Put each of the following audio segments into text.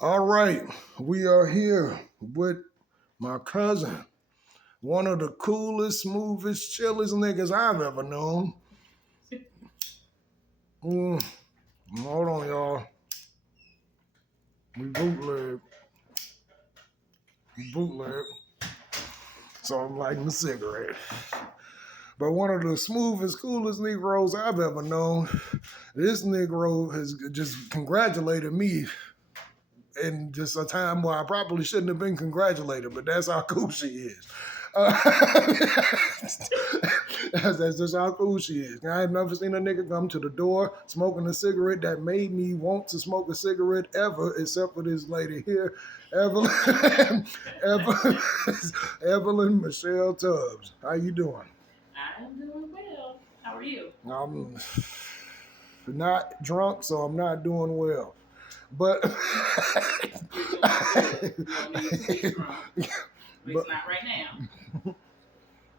All right, we are here with my cousin, one of the coolest, smoothest, chillest niggas I've ever known. Mm, hold on, y'all. We bootleg. We bootleg. So I'm lighting a cigarette. But one of the smoothest, coolest Negroes I've ever known. This Negro has just congratulated me in just a time where I probably shouldn't have been congratulated, but that's how cool she is. Uh, that's just how cool she is. I have never seen a nigga come to the door smoking a cigarette that made me want to smoke a cigarette ever, except for this lady here, Evelyn, Evelyn, Evelyn Michelle Tubbs. How you doing? I'm doing well. How are you? I'm not drunk, so I'm not doing well. But You're doing good. You don't need to be drunk. At but, least not right now.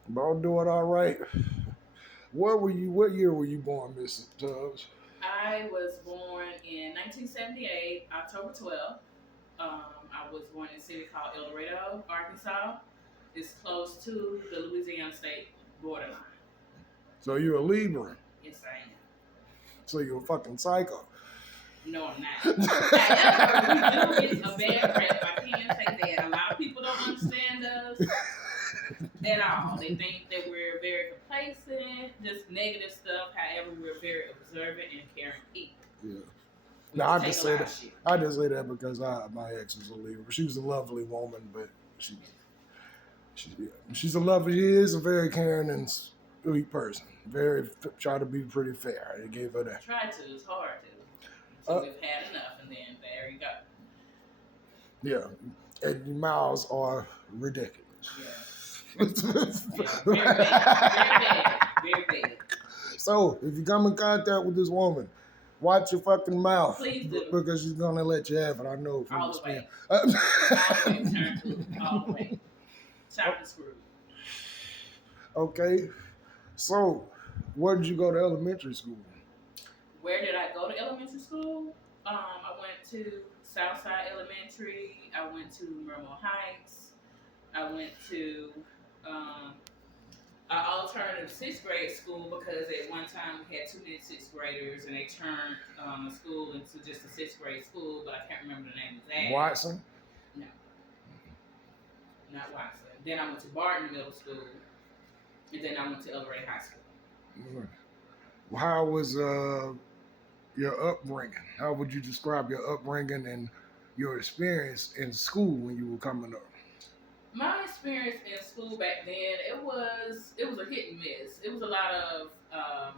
but I'm doing all right. What year were you born, Miss Tubbs? I was born in 1978, October 12th. I was born in a city called El Dorado, Arkansas. It's close to the Louisiana state borderline. So you're a Libra. Yes, I am. So you're a fucking psycho. No, I'm not. However, we do get a bad rep. I can say that. A lot of people don't understand us at all. They think that we're very complacent, just negative stuff. However, we're very observant and caring people. Yeah. We No, just I take just a say lot that. of shit. I just say that because my ex is a Libra. She was a lovely woman, but she's a lovely. She is a very caring and sweet person. Try to be pretty fair. I gave her that. Try to. It's hard to. So we've had enough, and then there you go. Yeah, and your mouths are ridiculous. Yeah. Yeah. Very bad. Very bad. So if you come in contact with this woman, watch your fucking mouth. Please do. Because she's gonna let you have it. I know from All the way. experience. All the way. Turn to all the way. Chop and screw. Okay. So, where did you go to elementary school? Where did I go to elementary school? I went to Southside Elementary. I went to Mermo Heights. I went to an alternative sixth grade school because at one time we had too many sixth graders and they turned the school into just a sixth grade school, but I can't remember the name of that. Watson? No, not Watson. Then I went to Barton Middle School, and then I went to El Rey High School. How was your upbringing? How would you describe your upbringing and your experience in school when you were coming up? My experience in school back then, it was a hit and miss. It was a lot of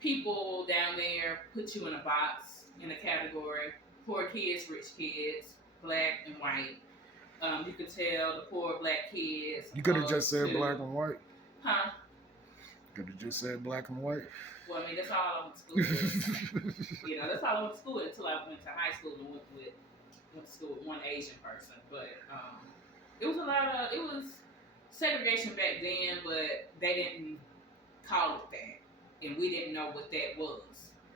people down there put you in a box, in a category. Poor kids, rich kids, black and white. You could tell the poor black kids. You could have just said black and white. Huh? Could have just said black and white. Well, I mean, that's all I went to school with. That's all I went to school with until I went to high school and went to school with one Asian person. But it was it was segregation back then, but they didn't call it that. And we didn't know what that was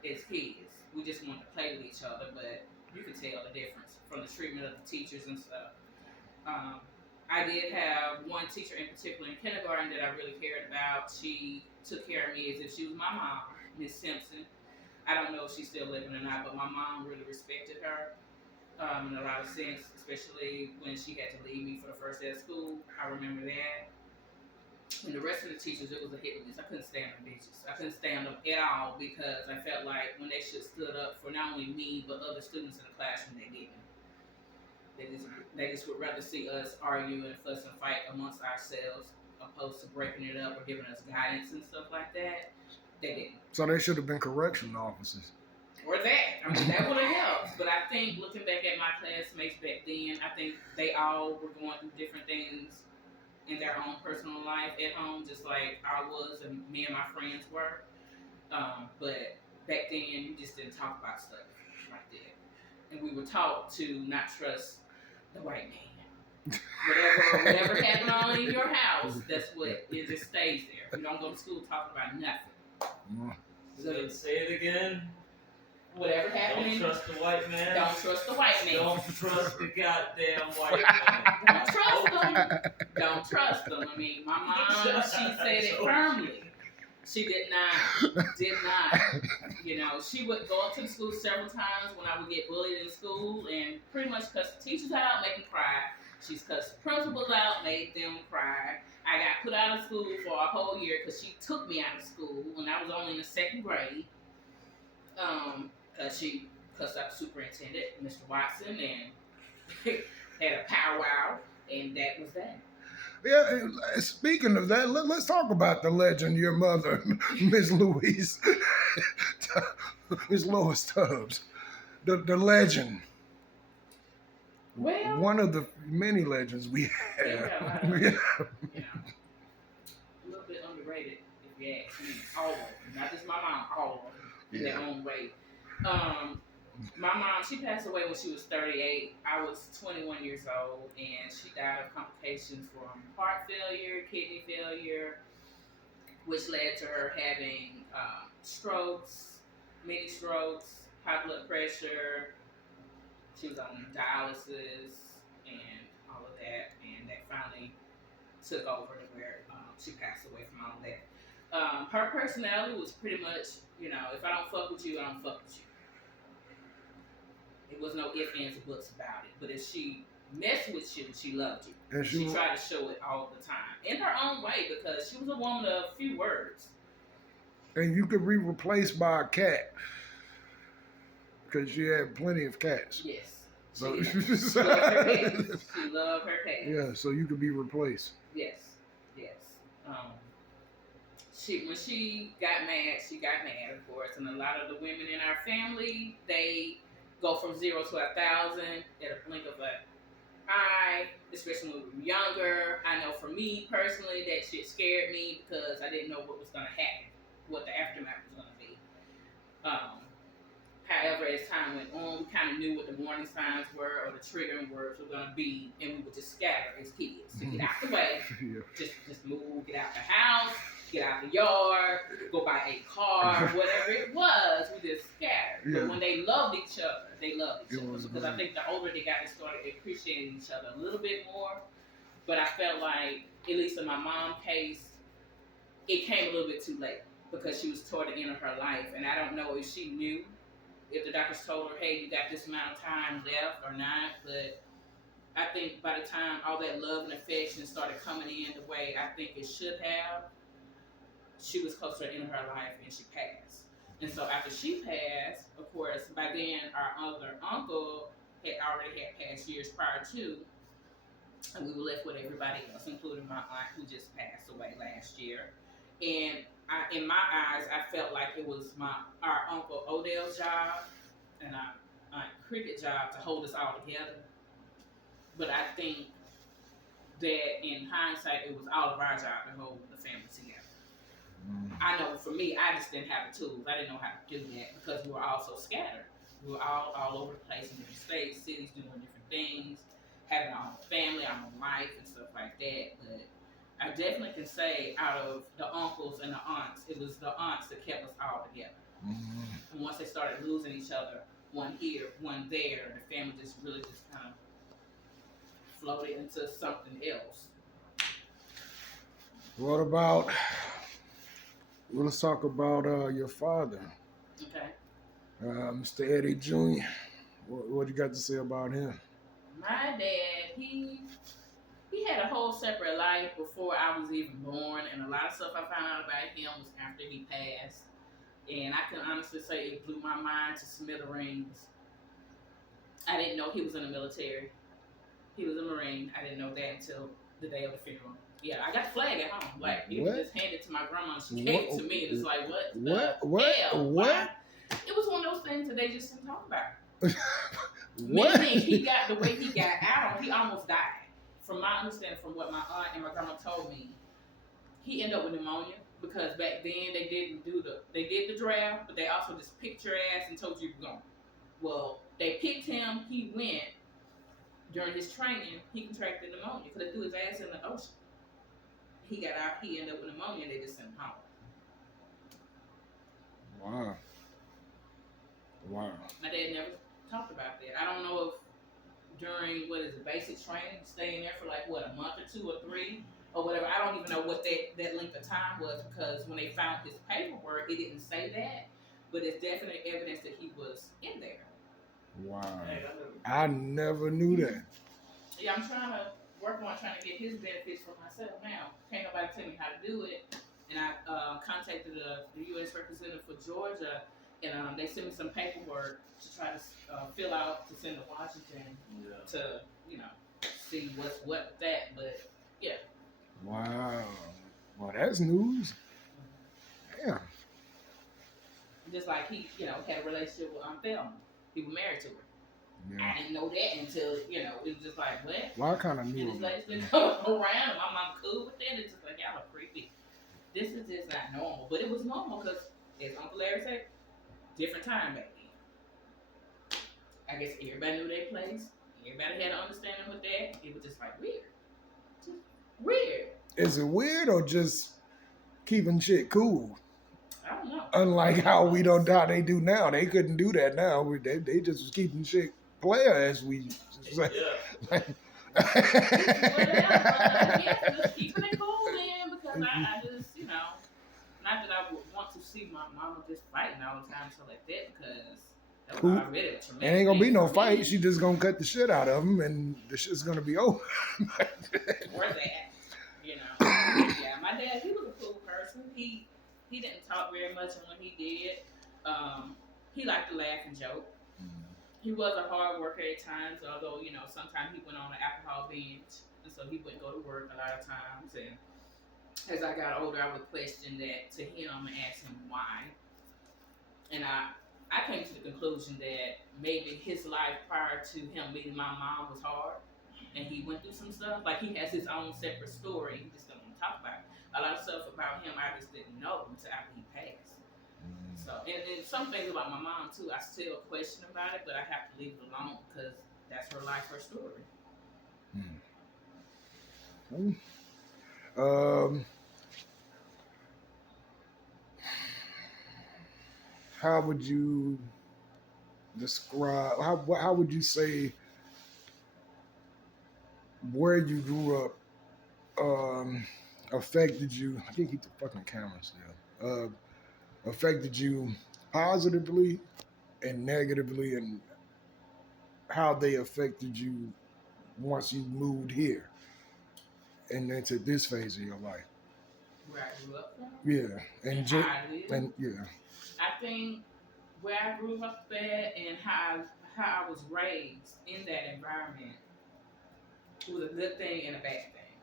as kids. We just wanted to play with each other, but you could tell the difference from the treatment of the teachers and stuff. I did have one teacher in particular in kindergarten that I really cared about. She took care of me as if she was my mom, Miss Simpson. I don't know if she's still living or not, but my mom really respected her in a lot of sense, especially when she had to leave me for the first day of school. I remember that. And the rest of the teachers, it was a hit and miss. I couldn't stand them bitches. I couldn't stand them at all because I felt like when they should have stood up for not only me, but other students in the classroom, they didn't. They just would rather see us argue and fuss and fight amongst ourselves opposed to breaking it up or giving us guidance and stuff like that. They didn't. So they should have been correction officers. Or that. I mean, that would have helped. But I think looking back at my classmates back then, I think they all were going through different things in their own personal life at home, just like I was and me and my friends were. But back then, you just didn't talk about stuff like that. And we were taught to not trust the white man. Whatever happened on in your house, that's what it just stays there. You don't go to school talking about nothing. So say it again. whatever happened. Don't trust the white man. Don't trust the white man. Don't trust the goddamn white man. Don't trust them. Don't trust them. I mean, my mom, she said it firmly. She did not. You know, she would go up to the school several times when I would get bullied in school and pretty much cuss the teachers out, make them cry. She's cussed the principals out, made them cry. I got put out of school for a whole year because she took me out of school when I was only in the second grade. Because she cussed out the superintendent, Mr. Watson, and had a powwow, and that was that. Yeah, speaking of that, let's talk about the legend, your mother, Miss Louise, Miss Lois Tubbs, the legend. Well, one of the many legends we have. Yeah, Yeah. you know, a little bit underrated, if you ask me. All of them, not just my mom, all of them, in their own way. My mom, she passed away when she was 38. I was 21 years old, and she died of complications from heart failure, kidney failure, which led to her having strokes, many strokes, high blood pressure. She was on dialysis and all of that, and that finally took over to where she passed away from all of that. Her personality was pretty much, you know, if I don't fuck with you, I don't fuck with you. It was no ifs, ands, or buts about it. But if she messed with you, she loved you. And She tried to show it all the time, in her own way, because she was a woman of few words. And you could be replaced by a cat. Because she had plenty of cats. Yes. So She loved her cats. She loved her cats. yeah, so you could be replaced. Yes. When she got mad, of course, and a lot of the women in our family, they go from 0 to 1,000 at a blink of an eye, especially when we were younger. I know for me personally, that shit scared me because I didn't know what was going to happen, what the aftermath was going to be. However, as time went on, we kind of knew what the warning signs were or the triggering words were going to be, and we would just scatter as kids to get out the way. Yeah. Just move, get out the house, get out the yard, go buy a car, whatever it was, we just scattered. Yeah. But when they loved each other, they loved each It other. was Because I amazing. think the older they got, they started appreciating each other a little bit more. But I felt like, at least in my mom's case, it came a little bit too late because she was toward the end of her life. And I don't know if she knew, if the doctors told her, hey, you got this amount of time left or not. But I think by the time all that love and affection started coming in the way I think it should have, she was close to the end of her life and she passed. And so after she passed, of course, by then our other uncle had already had passed years prior to, and we were left with everybody else, including my aunt who just passed away last year. And in my eyes, I felt like it was our Uncle Odell's job and our Aunt Cricket's job to hold us all together. But I think that in hindsight, it was all of our job to hold the family together. I know for me, I just didn't have the tools. I didn't know how to do that because we were all so scattered. We were all over the place in different states, cities, doing different things, having our own family, our own life, and stuff like that. But I definitely can say out of the uncles and the aunts, it was the aunts that kept us all together. And once they started losing each other, one here, one there, the family just really just kind of floated into something else. What about, let's talk about your father, Okay. Mr. Eddie Jr. What you got to say about him? My dad, he had a whole separate life before I was even born, and a lot of stuff I found out about him was after he passed. And I can honestly say it blew my mind to smithereens. I didn't know he was in the military. He was a Marine. I didn't know that until the day of the funeral. Yeah, I got the flag at home. Like, he was just handed to my grandma. She gave it to me, and it's like, what? Hell? Why? It was one of those things that they just didn't talk about. What? Meaning the way he got out, he almost died. From my understanding, from what my aunt and my grandma told me, he ended up with pneumonia because back then they did the draft, but they also just picked your ass and told you you were going. Well, they picked him. He went during his training. He contracted pneumonia because they threw his ass in the ocean. He got out. He ended up with pneumonia. And they just sent him home. Wow. Wow. My dad never talked about that. I don't know if during basic training, staying there for like what, a month or 2 or 3 or whatever. I don't even know what that length of time was, because when they found his paperwork, it didn't say that, but it's definite evidence that he was in there. Wow. Hey, I never knew that. Yeah, I'm trying to work on trying to get his benefits for myself now. Can't nobody tell me how to do it. And I contacted the U.S. representative for Georgia, and they sent me some paperwork to try to fill out to send to Washington Yeah. to, see what's what with that. But yeah. Wow. Well, that's news. Damn. Just like he, had a relationship with Thelma. He was married to her. Yeah. I didn't know that until, it was just like, what? Well, I kind of And knew. this lady's been going around, and my mom cool with that. It's just like, y'all are creepy. This is just not normal. But it was normal because, as Uncle Larry said, different time back then. I guess everybody knew their place. Everybody had an understanding with that. It was just like weird. Just weird. Is it weird or just keeping shit cool? I don't know. Unlike how they do now. They couldn't do that now. They just was keeping shit player, as we say. Yeah. Whatever. I guess just keeping it cool, man, because I just, not that I would want to see my mama just fighting all the time, so like that, because that was already a tremendous. It ain't gonna be no thing. fight. She just gonna cut the shit out of him, and the shit's gonna be over. Or that, Yeah, my dad, he was a cool person. He didn't talk very much, and when he did, he liked to laugh and joke. He was a hard worker at times, although, sometimes he went on an alcohol binge, and so he wouldn't go to work a lot of times. And as I got older, I would question that to him and ask him why. And I came to the conclusion that maybe his life prior to him meeting my mom was hard, and he went through some stuff. Like, he has his own separate story. He just don't want to talk about it. A lot of stuff about him I just didn't know until after he passed. So, and some things about my mom too, I still question about it, but I have to leave it alone because that's her life, her story. How would you describe? How would you say where you grew up affected you? I can't keep the fucking camera still. Affected you positively and negatively, and how they affected you once you moved here and into this phase of your life. Where I grew up from? Yeah, and how I lived? And yeah. I think where I grew up at and how I was raised in that environment was a good thing and a bad thing.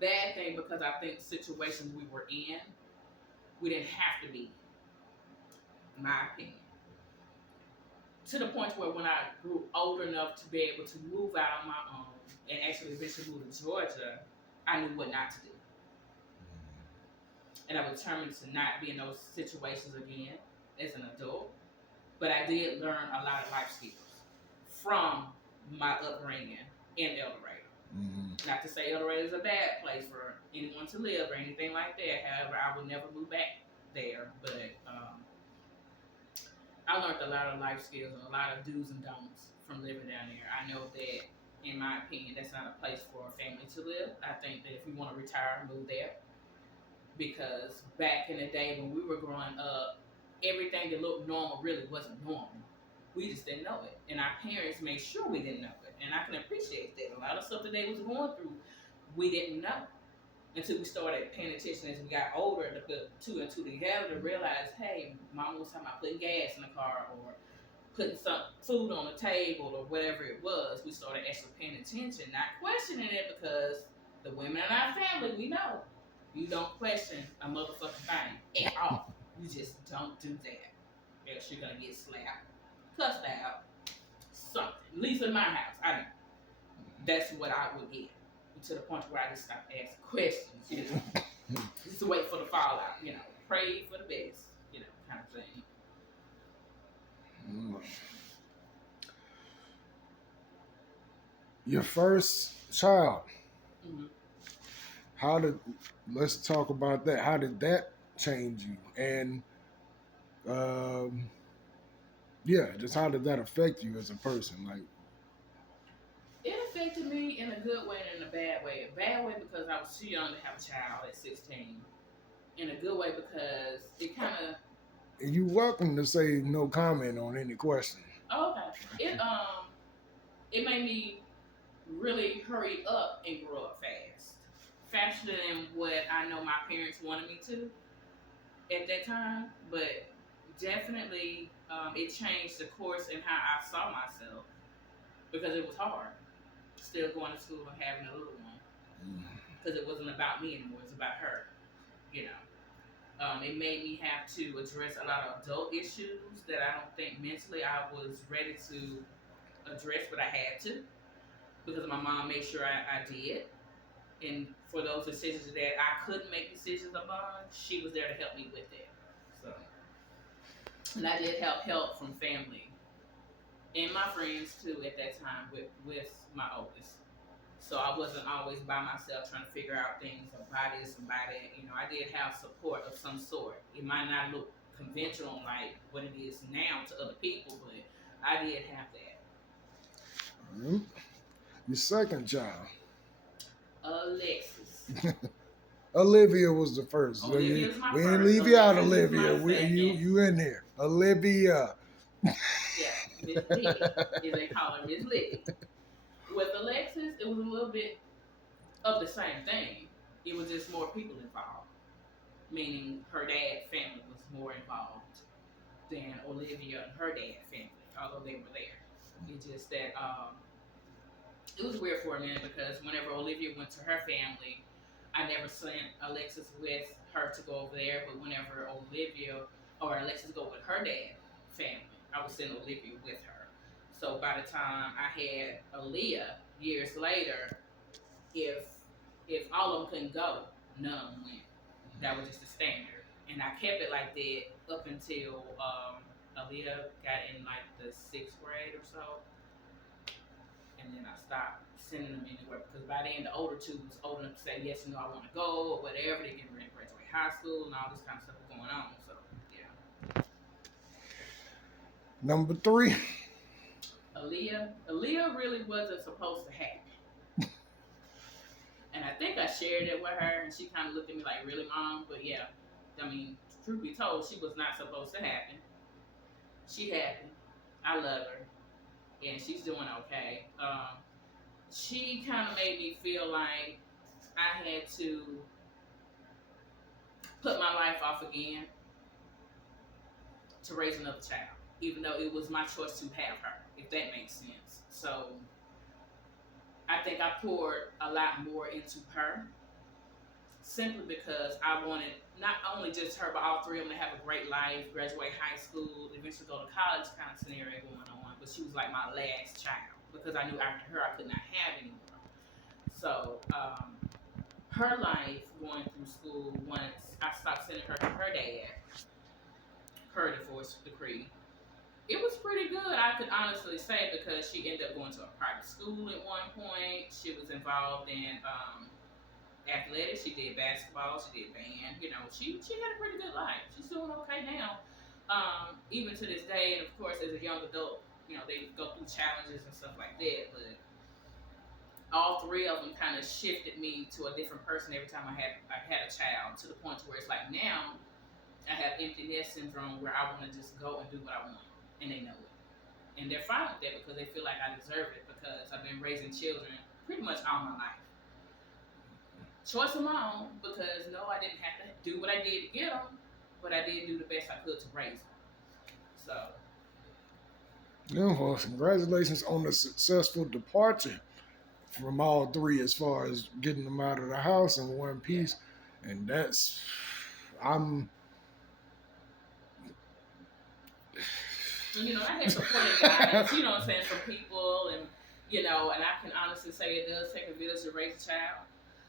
Bad thing because I think situations we were in, we didn't have to be, in my opinion. To the point where when I grew old enough to be able to move out on my own and actually eventually move to Georgia, I knew what not to do. And I was determined to not be in those situations again as an adult. But I did learn a lot of life skills from my upbringing in El Dorado. Not to say El Dorado is a bad place for anyone to live or anything like that. However, I would never move back there. But I learned a lot of life skills and a lot of do's and don'ts from living down there. I know that, in my opinion, that's not a place for a family to live. I think that if you want to retire, move there. Because back in the day when we were growing up, everything that looked normal really wasn't normal. We just didn't know it. And our parents made sure we didn't know it. And I can appreciate that. A lot of stuff that they was going through, we didn't know. Until we started paying attention as we got older to put two and two together to realize, hey, Mama was talking about putting gas in the car or putting some food on the table or whatever it was. We started actually paying attention, not questioning it, because the women in our family, we know. You don't question a motherfucking thing at all. You just don't do that. Else you're gonna get slapped, cussed out, something. At least in my house, I know. That's what I would get. To the point where I just stopped asking questions, just to wait for the fallout, pray for the best, kind of thing. Your first child. Let's talk about that. How did that change you? And Yeah, just how did that affect you as a person? Like, It affected me in a good way and in a bad way. A bad way because I was too young to have a child at 16. In a good way because it kind of you welcome to say no comment on any question. okay. It made me really hurry up and grow up fast, faster than what I know my parents wanted me to at that time. But definitely, it changed the course and how I saw myself because it was hard. Still going to school and having a little one because it wasn't about me anymore. It was about her. You know. It made me have to address a lot of adult issues that I don't think mentally I was ready to address, but I had to because my mom made sure I did. And for those decisions that I couldn't make decisions upon, she was there to help me with it. So, and I did have help from family and my friends too at that time with my oldest. So I wasn't always by myself trying to figure out things or buy this and buy that. You know, I did have support of some sort. It might not look conventional like what it is now to other people, but I did have that. Mhm. Your second child, Alexis. Olivia was the first. So Olivia's my we ain't first. leave you out, Alexis is Olivia. my second. You in there, Olivia. Yeah, Miss Liddy, as they call her, Miss Liddy. With Alexis, it was a little bit of the same thing. It was just more people involved, meaning her dad family was more involved than Olivia and her dad family, although they were there. It's just that it was weird for a minute because whenever Olivia went to her family, I never sent Alexis with her to go over there. But whenever Olivia or Alexis go with her dad family, I would send Olivia with her. So by the time I had Aaliyah years later, if if all of them couldn't go, none of them went. That was just the standard, and I kept it like that up until Aaliyah got in like the 6th grade or so, and then I stopped sending them anywhere because by then the older two was old enough to say yes, you know, I want to go or whatever. They getting ready to graduate high school and all this kind of stuff going on. So yeah, Number three. Aaliyah really wasn't supposed to happen, and I think I shared it with her, and she kind of looked at me like, "Really, mom?" But yeah, I mean, truth be told, she was not supposed to happen. She happened. I love her, and she's doing okay. She kind of made me feel like I had to put my life off again to raise another child, even though it was my choice to have her, if that makes sense. So I think I poured a lot more into her simply because I wanted not only just her, but all three of them to have a great life, graduate high school, eventually go to college kind of scenario going on. But she was like my last child because I knew after her I could not have anymore. So her life going through school, once I stopped sending her to her dad, her divorce decree, it was pretty good, I could honestly say, because she ended up going to a private school at one point. She was involved in athletics. She did basketball. She did band. You know, she had a pretty good life. She's doing okay now, even to this day. And of course, as a young adult, you know, they go through challenges and stuff like that. But all three of them kind of shifted me to a different person every time I had a child, to the point to where it's like now I have empty nest syndrome where I want to just go and do what I want, and they know it, and they're fine with that because they feel like I deserve it because I've been raising children pretty much all my life. Choice of my own because no, I didn't have to do what I did to get them, but I did do the best I could to raise them. So Yeah, well, congratulations on the successful departure from all three as far as getting them out of the house in one piece. And that's, I'm, you know, I had supporting guidance, you know what I'm saying, from people, and you know, and I can honestly say it does take a village to raise a child.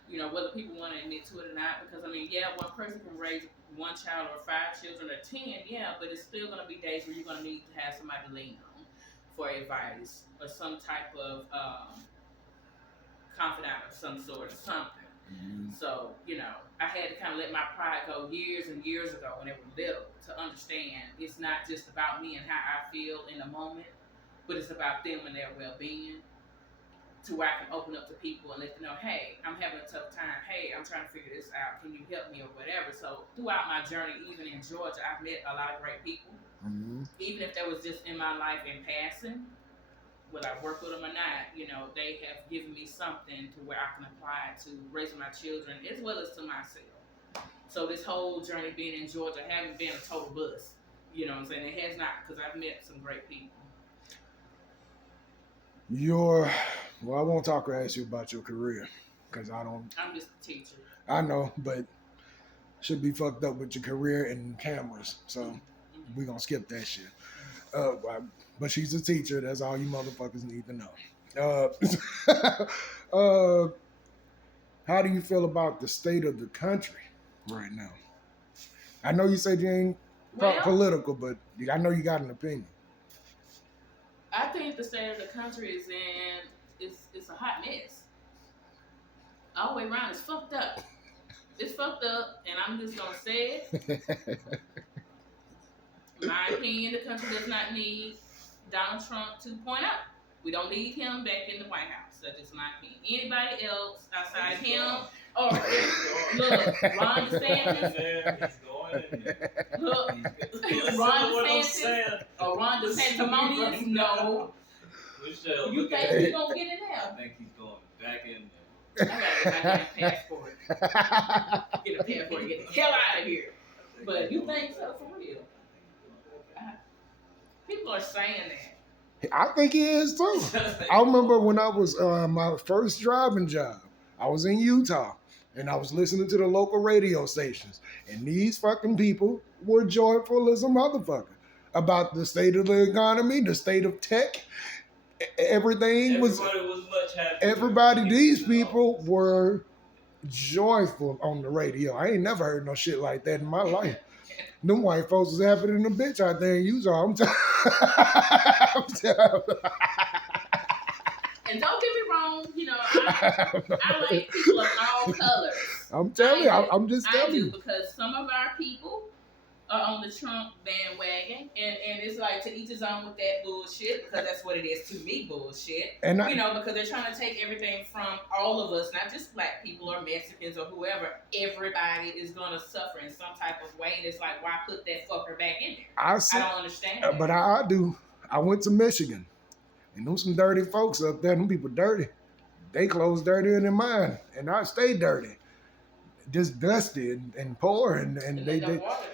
You know, whether people want to admit to it or not, because I mean, yeah, one person can raise one child or 5 children or 10, yeah, but it's still gonna be days where you're gonna need to have somebody to lean on for advice or some type of confidant of some sort or something. So, I had to kind of let my pride go years and years ago when they were little to understand it's not just about me and how I feel in the moment, but it's about them and their well-being, to where I can open up to people and let them know, hey, I'm having a tough time. Hey, I'm trying to figure this out. Can you help me or whatever? So throughout my journey, even in Georgia, I've met a lot of great people. Even if that was just in my life in passing, whether I work with them or not, they have given me something to where I can apply to raising my children as well as to myself. So this whole journey being in Georgia hasn't been a total bust. You know what I'm saying? It has not, because I've met some great people. I won't talk or ask you about your career, because I'm just a teacher. I know, but should be fucked up with your career and cameras. So we're going to skip that shit. But she's a teacher. That's all you motherfuckers need to know. How do you feel about the state of the country right now? I know you said you ain't political, but I know you got an opinion. I think the state of the country is it's a hot mess. All the way around, it's fucked up. It's fucked up, and I'm just gonna say it. In my opinion, the country does not need Donald Trump 2.0. We don't need him back in the White House. That's just my opinion. Anybody else outside him, or look, Ron DeSantis. Look, Ron DeSantis or Ron DeSantis, no. You think he's gonna get in there? I think he's going back in there. I gotta get a passport. Get a passport. Get the hell out of here. But you think so for real? People are saying that. I think he is too. I remember when I was my first driving job, I was in Utah, and I was listening to the local radio stations, and these fucking people were joyful as a motherfucker about the state of the economy, the state of tech. Everybody was much happier. Everybody, these people were joyful on the radio. I ain't never heard no shit like that in my life. Them white folks was happier than a bitch out there in Utah. I'm telling And don't get me wrong, I like people of all colors. I'm telling you, I'm just telling you. Because some of our people are on the Trump bandwagon, and it's like to each his own with that bullshit, because that's what it is to me, bullshit. And because they're trying to take everything from all of us, not just black people or Mexicans or whoever. Everybody is gonna suffer in some type of way, and it's like, why put that fucker back in there? I don't understand. But I do. I went to Michigan, and them some dirty folks up there. Them people dirty. They clothes dirtier than mine, and I stay dirty, just dusty and poor, and they. Water.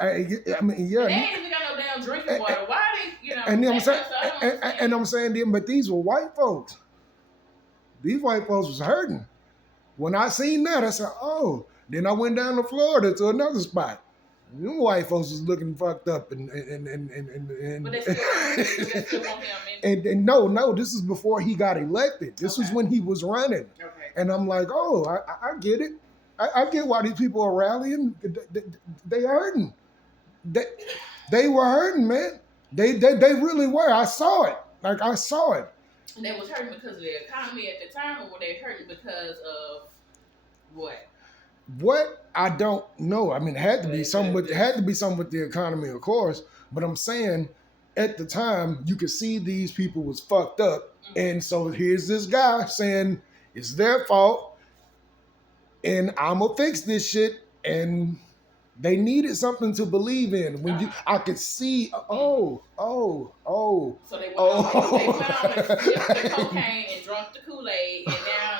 I mean, yeah. They ain't even got no damn drinking water. Why they, And I'm saying, and I'm saying, them, but these were white folks. These white folks was hurting. When I seen that, I said, oh. Then I went down to Florida to another spot. Them white folks was looking fucked up, and But they still want him. And no, this is before he got elected. This was when he was running. Okay. And I'm like, oh, I get it. I get why these people are rallying. They hurting. They were hurting, man. They really were. I saw it. I saw it. And they was hurting because of the economy at the time, or were they hurting because of what? What? I don't know. I mean, it had to be something with the economy, of course. But I'm saying, at the time, you could see these people was fucked up, and so here's this guy saying it's their fault, and I'm gonna fix this shit, and they needed something to believe in. I could see, So they went on and sniffed the cocaine and drunk the Kool-Aid, and now